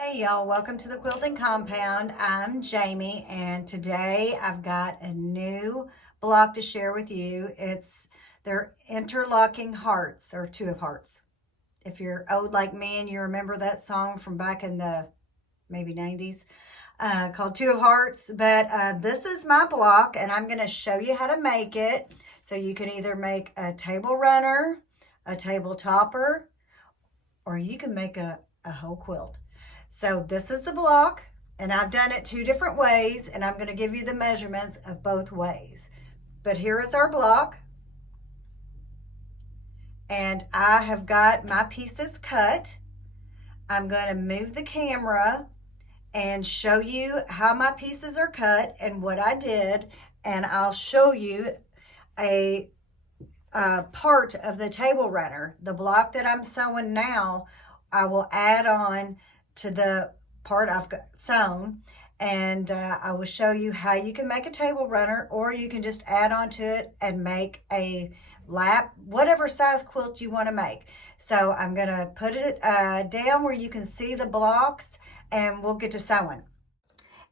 Hey y'all, welcome to the Quilting Compound. I'm Jamie and today I've got a new block to share with you. They're interlocking hearts, or two of hearts. If you're old like me and you remember that song from back in the maybe 90s, called Two of Hearts. But this is my block and I'm going to show you how to make it. So you can either make a table runner, a table topper, or you can make a whole quilt. So this is the block, and I've done it two different ways, and I'm going to give you the measurements of both ways. But here is our block, and I have got my pieces cut. I'm going to move the camera and show you how my pieces are cut and what I did, and I'll show you a part of the table runner. The block that I'm sewing now, I will add on to the part I've got sewn, and I will show you how you can make a table runner, or you can just add on to it and make a lap, whatever size quilt you want to make. So I'm going to put it down where you can see the blocks, and we'll get to sewing.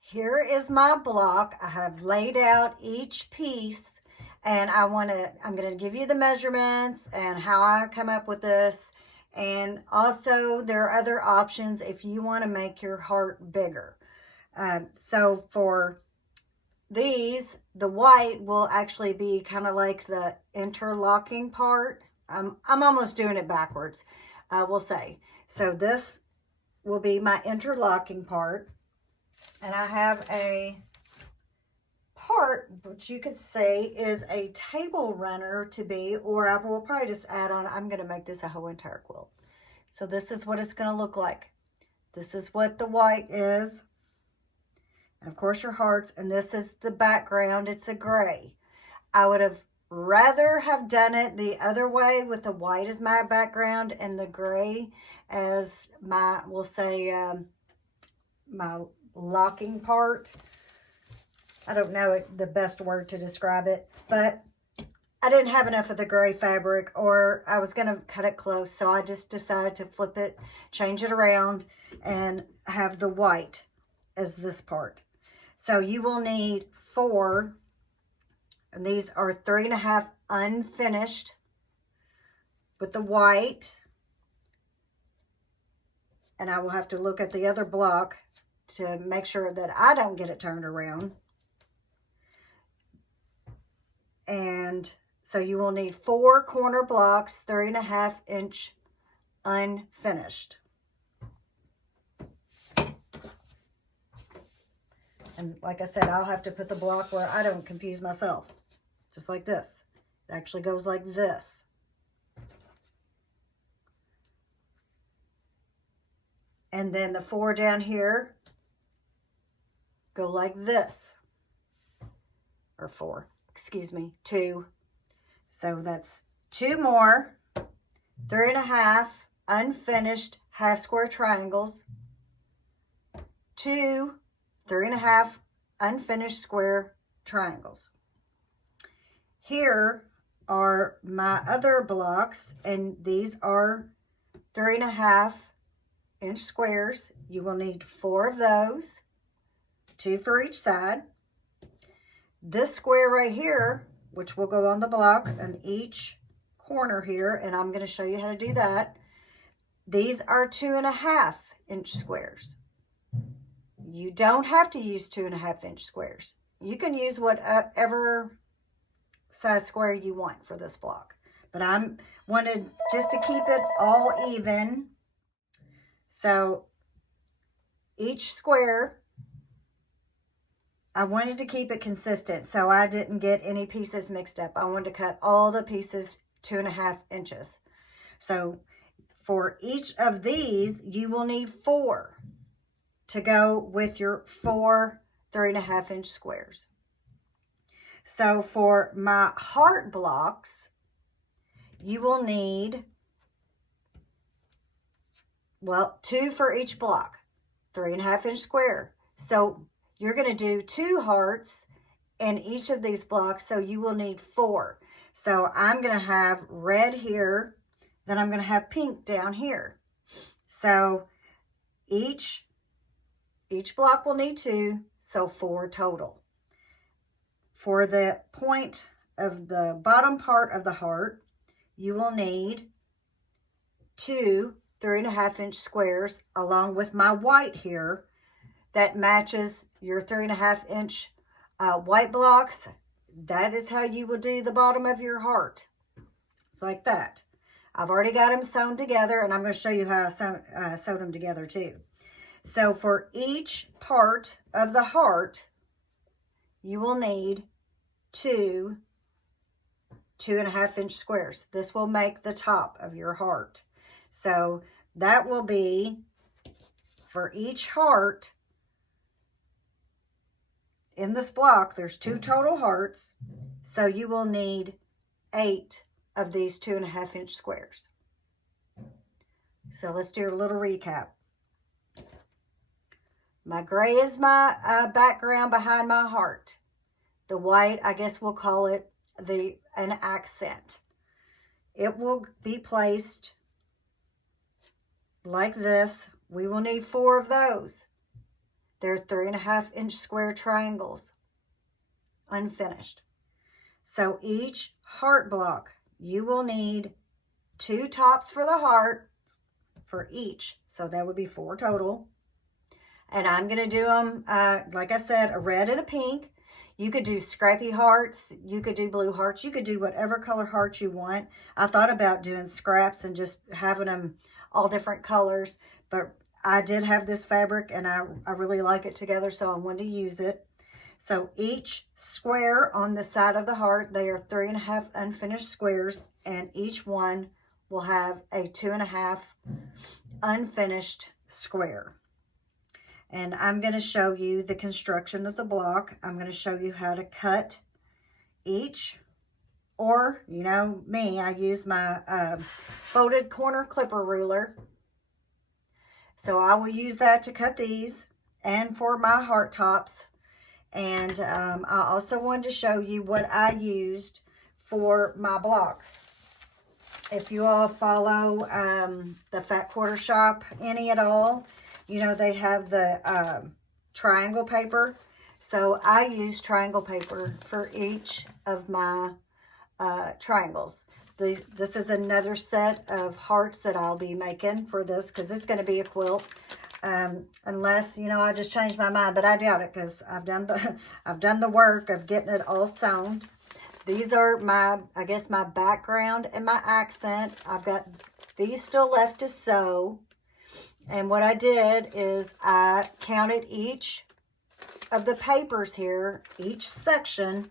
Here is my block. I have laid out each piece, and I'm going to give you the measurements and how I come up with this. And also there are other options if you want to make your heart bigger. So for these, the white will actually be kind of like the interlocking part. I'm almost doing it backwards, we'll say. So this will be my interlocking part. And I have a part, which you could say is a table runner to be, or I will probably just add on, I'm going to make this a whole entire quilt. So this is what it's going to look like. This is what the white is. And of course your hearts, and this is the background. It's a gray. I would have rather have done it the other way, with the white as my background and the gray as my, we'll say, my locking part. I don't know the best word to describe it, but I didn't have enough of the gray fabric, or I was going to cut it close. So I just decided to flip it, change it around, and have the white as this part. So you will need 4, and these are 3.5 unfinished with the white. And I will have to look at the other block to make sure that I don't get it turned around. And so you will need 4 corner blocks, 3.5 inch unfinished. And like I said, I'll have to put the block where I don't confuse myself. Just like this. It actually goes like this. And then the 4 down here go like this. Or 4. Excuse me, 2. So that's 2 more, 3.5 unfinished half square triangles, 2 3.5 unfinished square triangles. Here are my other blocks, and these are 3.5 inch squares. You will need 4 of those, 2 for each side. This square right here, which will go on the block on each corner here, and I'm going to show you how to do that. These are 2.5 inch squares. You don't have to use 2.5 inch squares. You can use whatever size square you want for this block. But I wanted just to keep it all even. So each square, I wanted to keep it consistent so I didn't get any pieces mixed up. I wanted to cut all the pieces 2.5 inches. So for each of these, you will need 4 to go with your 4 3.5 inch squares. So for my heart blocks, you will need, well, 2 for each block, 3.5 inch square. So you're going to do 2 hearts in each of these blocks, so you will need 4. So I'm going to have red here, then I'm going to have pink down here. So each Each block will need 2, so 4 total. For the point of the bottom part of the heart, you will need 2 3.5-inch squares along with my white here that matches your 3.5-inch white blocks. That is how you will do the bottom of your heart. It's like that. I've already got them sewn together, and I'm going to show you how I sewed them together too. So for each part of the heart, you will need 2 2.5-inch squares. This will make the top of your heart. So that will be, for each heart in this block, there's 2 total hearts. So you will need 8 of these 2.5-inch squares. So let's do a little recap. My gray is my background behind my heart. The white, I guess we'll call it an accent. It will be placed like this. We will need 4 of those. They're 3.5-inch square triangles, unfinished. So each heart block, you will need 2 tops for the heart for each. So that would be 4 total. And I'm going to do them, like I said, a red and a pink. You could do scrappy hearts. You could do blue hearts. You could do whatever color heart you want. I thought about doing scraps and just having them all different colors. But I did have this fabric, and I really like it together, so I wanted to use it. So each square on the side of the heart, they are 3.5 unfinished squares, and each one will have a 2.5 unfinished square. And I'm going to show you the construction of the block. I'm going to show you how to cut each, or, you know me, I use my folded corner clipper ruler. So I will use that to cut these and for my heart tops. And I also wanted to show you what I used for my blocks. If you all follow the Fat Quarter Shop any at all, you know they have the triangle paper. So I use triangle paper for each of my triangles. This is another set of hearts that I'll be making for this, because it's going to be a quilt. Unless, you know, I just changed my mind, but I doubt it, because I've done the work of getting it all sewn. These are my, I guess, my background and my accent. I've got these still left to sew. And what I did is I counted each of the papers here, each section,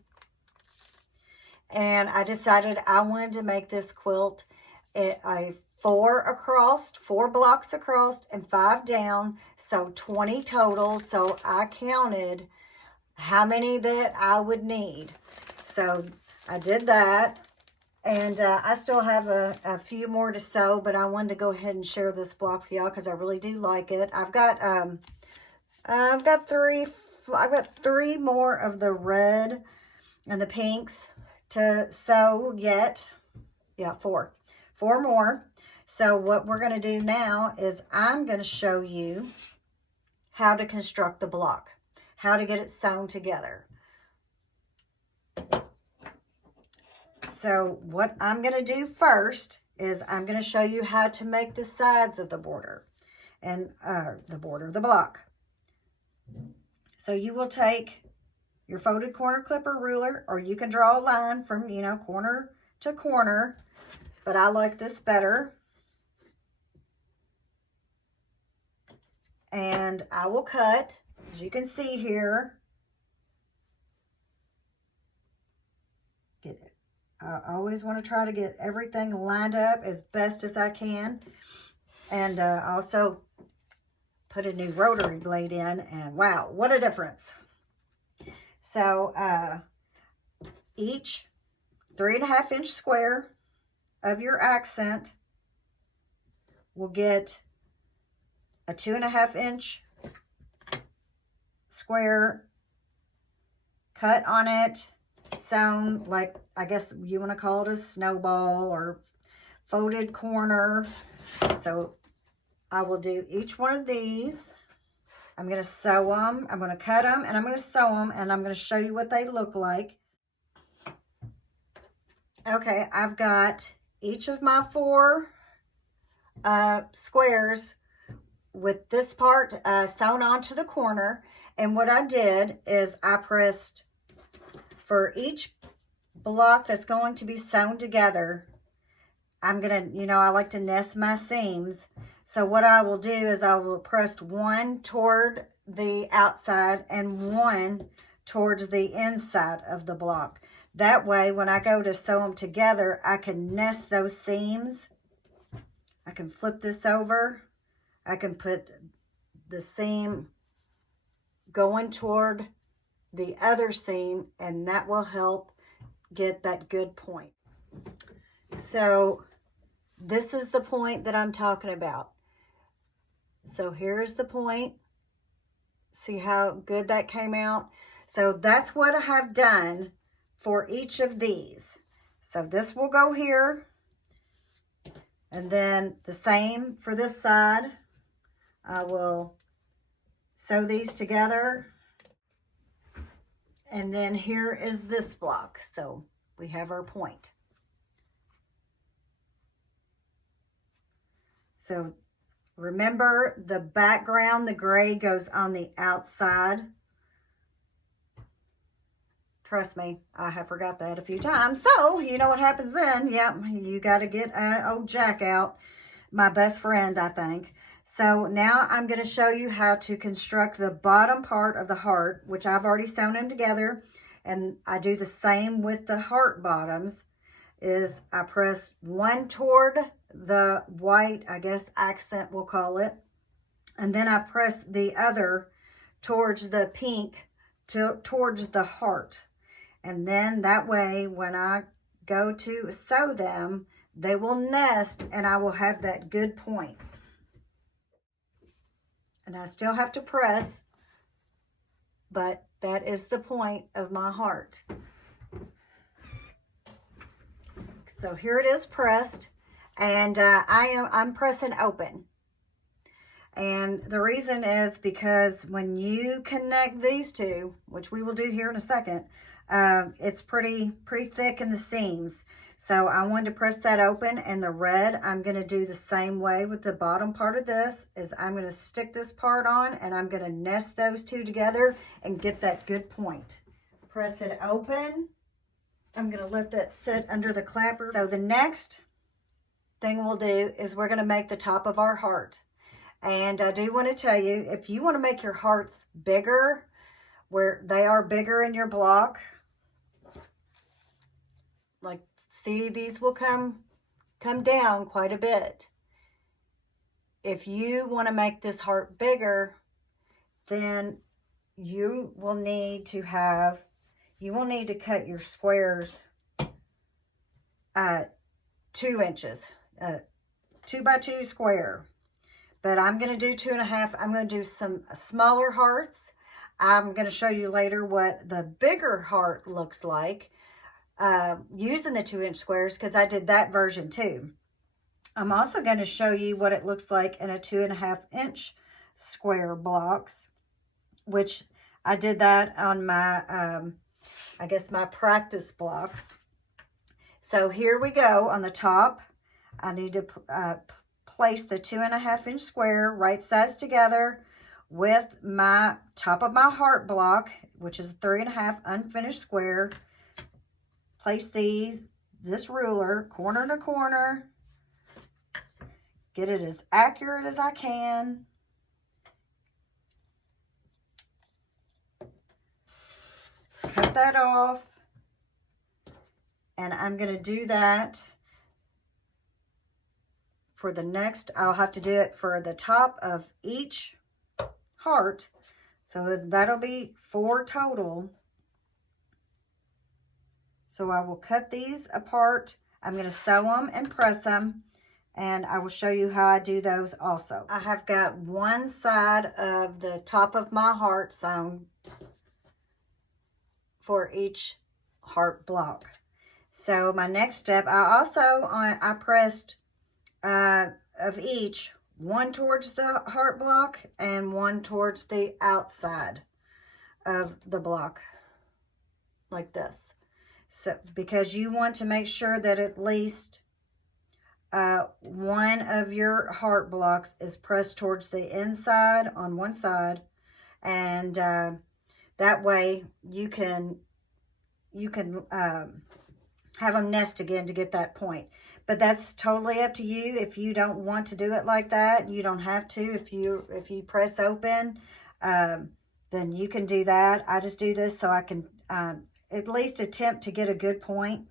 and I decided I wanted to make this quilt a 4 blocks across and 5 down, so 20 total. So I counted how many that I would need. So I did that. And I still have a few more to sew, but I wanted to go ahead and share this block with y'all because I really do like it. I've got 3 more of the red and the pinks to sew yet. Yeah, 4 more. So what we're going to do now is I'm going to show you how to construct the block, how to get it sewn together. So what I'm going to do first is I'm going to show you how to make the sides of the border and the block. So you will take your folded corner clipper ruler, or you can draw a line from, you know, corner to corner, but I like this better. And I will cut, as you can see here. Get it. I always want to try to get everything lined up as best as I can. And also put a new rotary blade in, and wow, what a difference. So each 3.5-inch square of your accent will get a 2.5-inch square cut on it, sewn, like, I guess you want to call it a snowball or folded corner. So I will do each one of these I'm going to sew them. I'm going to cut them and I'm going to sew them and I'm going to show you what they look like. Okay, I've got each of my 4 squares with this part sewn onto the corner. And what I did is I pressed for each block that's going to be sewn together. I'm going to, I like to nest my seams. So what I will do is I will press one toward the outside and one towards the inside of the block. That way, when I go to sew them together, I can nest those seams. I can flip this over. I can put the seam going toward the other seam, and that will help get that good point. So this is the point that I'm talking about. So here's the point. See how good that came out? So that's what I have done for each of these. So this will go here, and then the same for this side. I will sew these together, and then here is this block. So we have our point. So remember, the background, the gray, goes on the outside. Trust me, I have forgot that a few times. So, you know what happens then. Yep, you got to get old Jack out, my best friend, I think. So now I'm going to show you how to construct the bottom part of the heart, which I've already sewn them together. And I do the same with the heart bottoms. Is I press one toward the white, I guess accent we'll call it. And then I press the other towards the pink, towards the heart. And then that way, when I go to sew them, they will nest and I will have that good point. And I still have to press, but that is the point of my heart. So here it is pressed, and I'm pressing open. And the reason is because when you connect these two, which we will do here in a second, it's pretty thick in the seams. So I wanted to press that open, and the red, I'm going to do the same way with the bottom part of this, is I'm going to stick this part on, and I'm going to nest those two together and get that good point. Press it open. I'm going to let that sit under the clapper. So the next thing we'll do is we're going to make the top of our heart. And I do want to tell you, if you want to make your hearts bigger, where they are bigger in your block, like, see, these will come down quite a bit. If you want to make this heart bigger, then you will need to cut your squares 2 inches, 2 by 2 square. But I'm going to do 2.5. I'm going to do some smaller hearts. I'm going to show you later what the bigger heart looks like using the 2-inch squares, because I did that version too. I'm also going to show you what it looks like in a 2.5-inch square blocks, which I did that on my, I guess, my practice blocks. So here we go. On the top, I need to place the 2.5-inch square right sides together with my top of my heart block, which is a 3.5 unfinished square. Place this ruler corner to corner. Get it as accurate as I can. Cut that off. And I'm going to do that for the next. I'll have to do it for the top of each heart. So that'll be 4 total. So I will cut these apart. I'm going to sew them and press them. And I will show you how I do those also. I have got one side of the top of my heart sewn for each heart block. So my next step, I pressed of each one towards the heart block and one towards the outside of the block, like this. So, because you want to make sure that at least one of your heart blocks is pressed towards the inside on one side, and that way you can have them nest again to get that point. But that's totally up to you. If you don't want to do it like that, you don't have to. If you press open, then you can do that. I just do this so I can at least attempt to get a good point.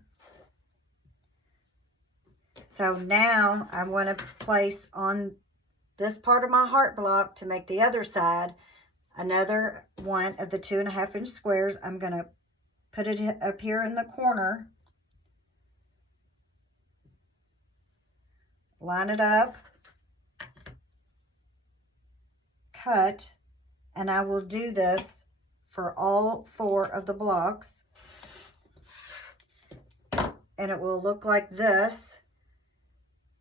So now I want to place on this part of my heart block to make the other side another one of the 2.5 inch squares. I'm going to put it up here in the corner. Line it up, cut, and I will do this for all 4 of the blocks. And it will look like this.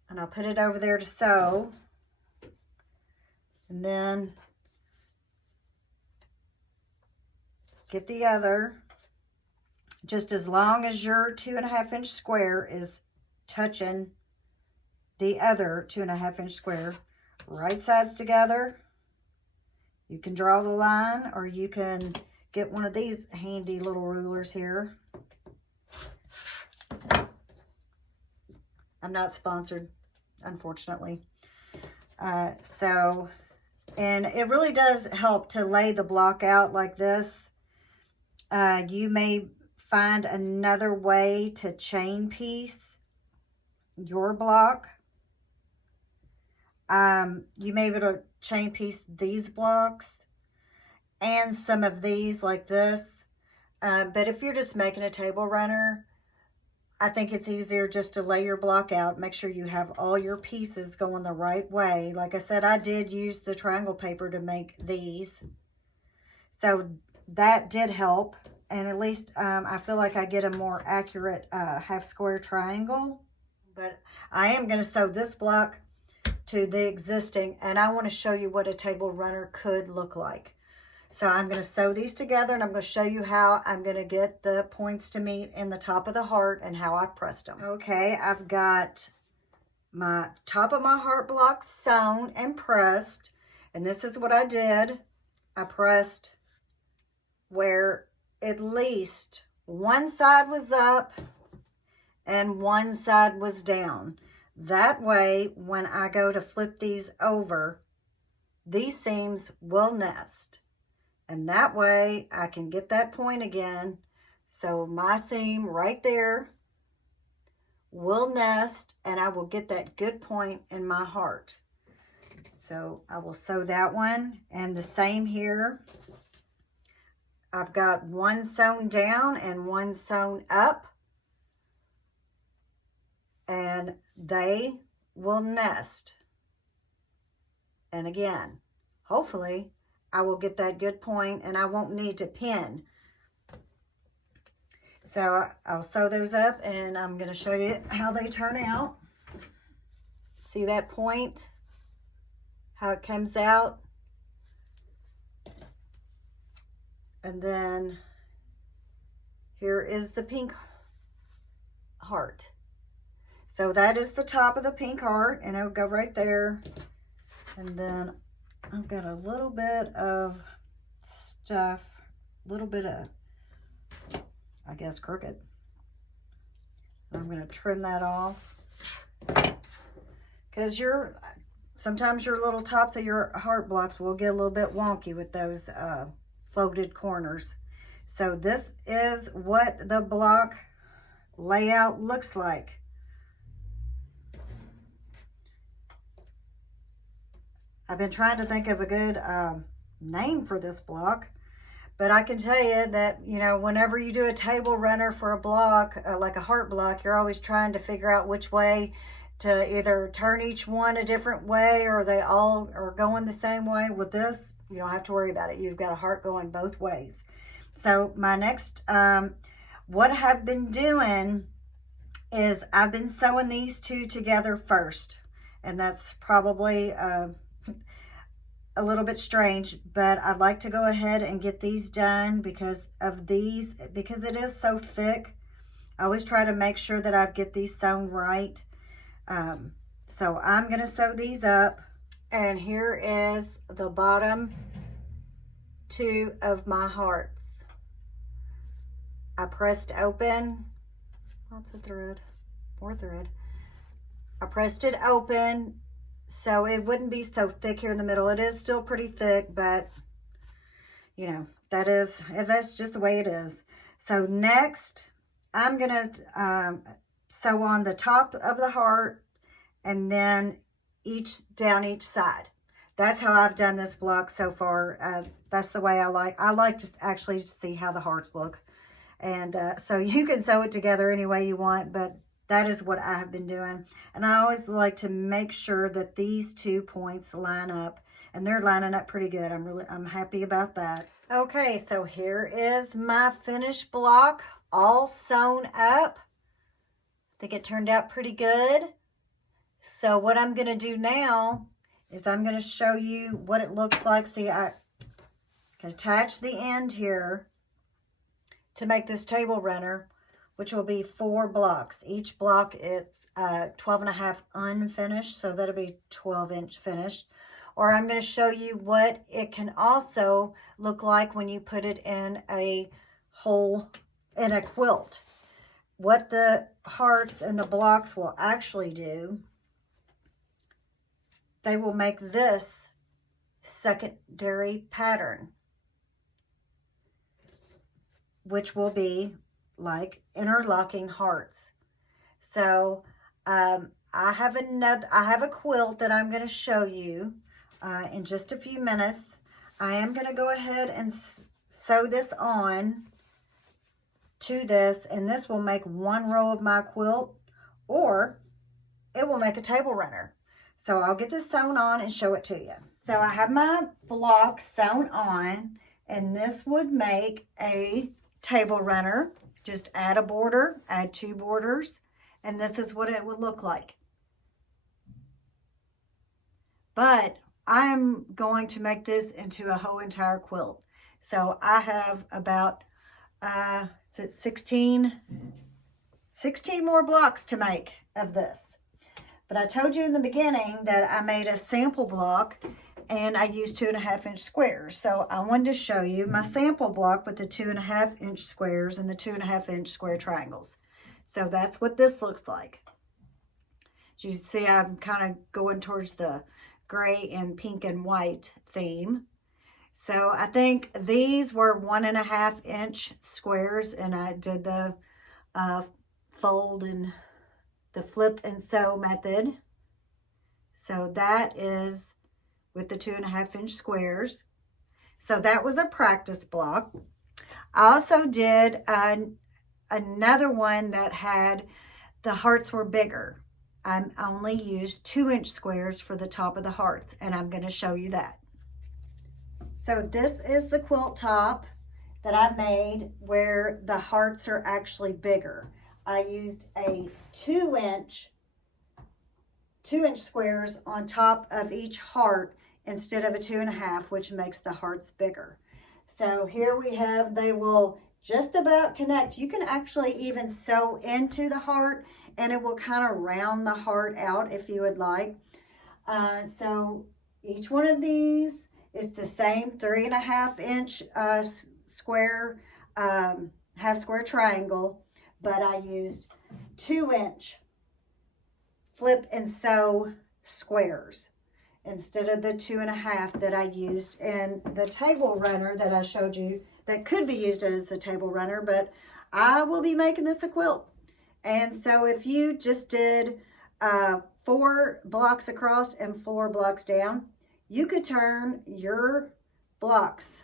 And I'll put it over there to sew. And then get the other. Just as long as your 2.5 inch square is touching the other 2.5 inch square, right sides together. You can draw the line, or you can get one of these handy little rulers here. I'm not sponsored, unfortunately. And it really does help to lay the block out like this. You may find another way to chain piece your block. You may be able to chain piece these blocks and some of these like this. But if you're just making a table runner, I think it's easier just to lay your block out. Make sure you have all your pieces going the right way. Like I said, I did use the triangle paper to make these. So that did help. And at least I feel like I get a more accurate half square triangle. But I am going to sew this block to the existing, and I want to show you what a table runner could look like. So I'm going to sew these together, and I'm going to show you how I'm going to get the points to meet in the top of the heart and how I pressed them. Okay, I've got my top of my heart block sewn and pressed, and this is what I did. I pressed where at least one side was up and one side was down. That way, when I go to flip these over, these seams will nest. And that way, I can get that point again. So my seam right there will nest, and I will get that good point in my heart. So I will sew that one. And the same here. I've got one sewn down and one sewn up. And they will nest. And again, hopefully I will get that good point and I won't need to pin. So I'll sew those up, and I'm going to show you how they turn out. See that point? How it comes out? And then here is the pink heart. So that is the top of the pink heart, and it'll go right there. And then I've got a little bit of stuff, a little bit of, I guess, crooked. I'm going to trim that off. Because sometimes your little tops of your heart blocks will get a little bit wonky with those folded corners. So this is what the block layout looks like. I've been trying to think of a good name for this block, but I can tell you that, you know, whenever you do a table runner for a block, like a heart block, you're always trying to figure out which way to either turn each one a different way, or they all are going the same way. With this, you don't have to worry about it. You've got a heart going both ways. So my next, what I've been doing is I've been sewing these two together first. And that's probably a little bit strange, but I'd like to go ahead and get these done because it is so thick. I always try to make sure that I get these sewn right. So I'm going to sew these up. And here is the bottom two of my hearts. I pressed open. Lots of thread. More thread. I pressed it open so it wouldn't be so thick here in the middle. It is still pretty thick, but you know, that's just the way it is. So next, I'm gonna sew on the top of the heart and then down each side. That's how I've done this block so far. That's the way I like to actually see how the hearts look. And so you can sew it together any way you want, but that is what I have been doing. And I always like to make sure that these 2 points line up, and they're lining up pretty good. I'm happy about that. Okay, so here is my finished block, all sewn up. I think it turned out pretty good. So what I'm going to do now is I'm going to show you what it looks like. See, I can attach the end here to make this table runner, which will be 4 blocks. Each block is 12.5 unfinished, so that'll be 12-inch finished. Or I'm going to show you what it can also look like when you put it in a quilt. What the hearts and the blocks will actually do, they will make this secondary pattern, which will be like interlocking hearts. So I have a quilt that I'm going to show you in just a few minutes. I am going to go ahead and sew this on to this, and this will make one row of my quilt, or it will make a table runner. So I'll get this sewn on and show it to you. So I have my block sewn on, and this would make a table runner. Just add a border, add 2 borders, and this is what it would look like. But I'm going to make this into a whole entire quilt. So I have about 16 more blocks to make of this. But I told you in the beginning that I made a sample block and I used 2.5-inch squares. So I wanted to show you my sample block with the 2.5-inch squares and the 2.5-inch square triangles. So that's what this looks like. As you can see, I'm kind of going towards the gray and pink and white theme. So I think these were 1.5-inch squares, and I did the fold and the flip and sew method. So that is with the 2.5-inch squares. So that was a practice block. I also did another one that had the hearts were bigger. I only used 2-inch squares for the top of the hearts, and I'm going to show you that. So this is the quilt top that I made where the hearts are actually bigger. I used a 2-inch squares on top of each heart instead of a 2.5, which makes the hearts bigger. So here we have, they will just about connect. You can actually even sew into the heart and it will kind of round the heart out if you would like. So each one of these is the same 3.5-inch square, half square triangle, but I used 2-inch flip and sew squares instead of the 2.5 that I used in the table runner that I showed you that could be used as a table runner, but I will be making this a quilt. And so if you just did 4 blocks across and 4 blocks down, you could turn your blocks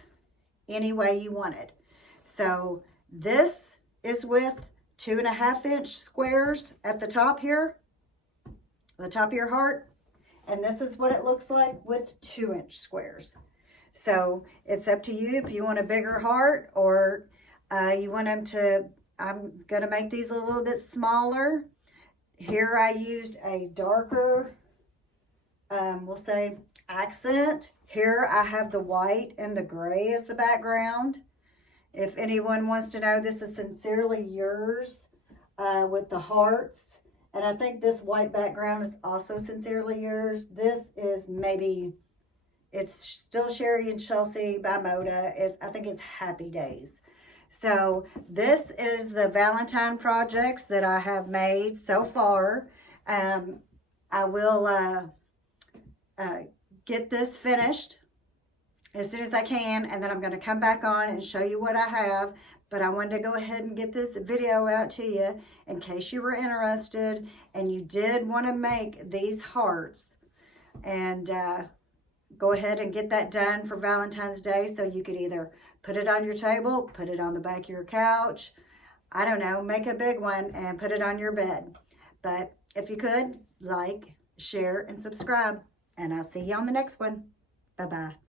any way you wanted. So this is with 2.5-inch squares at the top here, the top of your heart. And this is what it looks like with 2-inch squares. So it's up to you if you want a bigger heart or you want them to, I'm going to make these a little bit smaller. Here I used a darker we'll say accent. Here I have the white and the gray as the background. If anyone wants to know, this is Sincerely Yours with the hearts. And I think this white background is also Sincerely Yours. This is maybe, it's still Sherry and Chelsea by Moda. I think it's Happy Days. So this is the Valentine projects that I have made so far. I will get this finished as soon as I can, and then I'm going to come back on and show you what I have. But I wanted to go ahead and get this video out to you in case you were interested and you did want to make these hearts. And go ahead and get that done for Valentine's Day, so you could either put it on your table, put it on the back of your couch, I don't know, make a big one and put it on your bed. But if you could, like, share, and subscribe. And I'll see you on the next one. Bye-bye.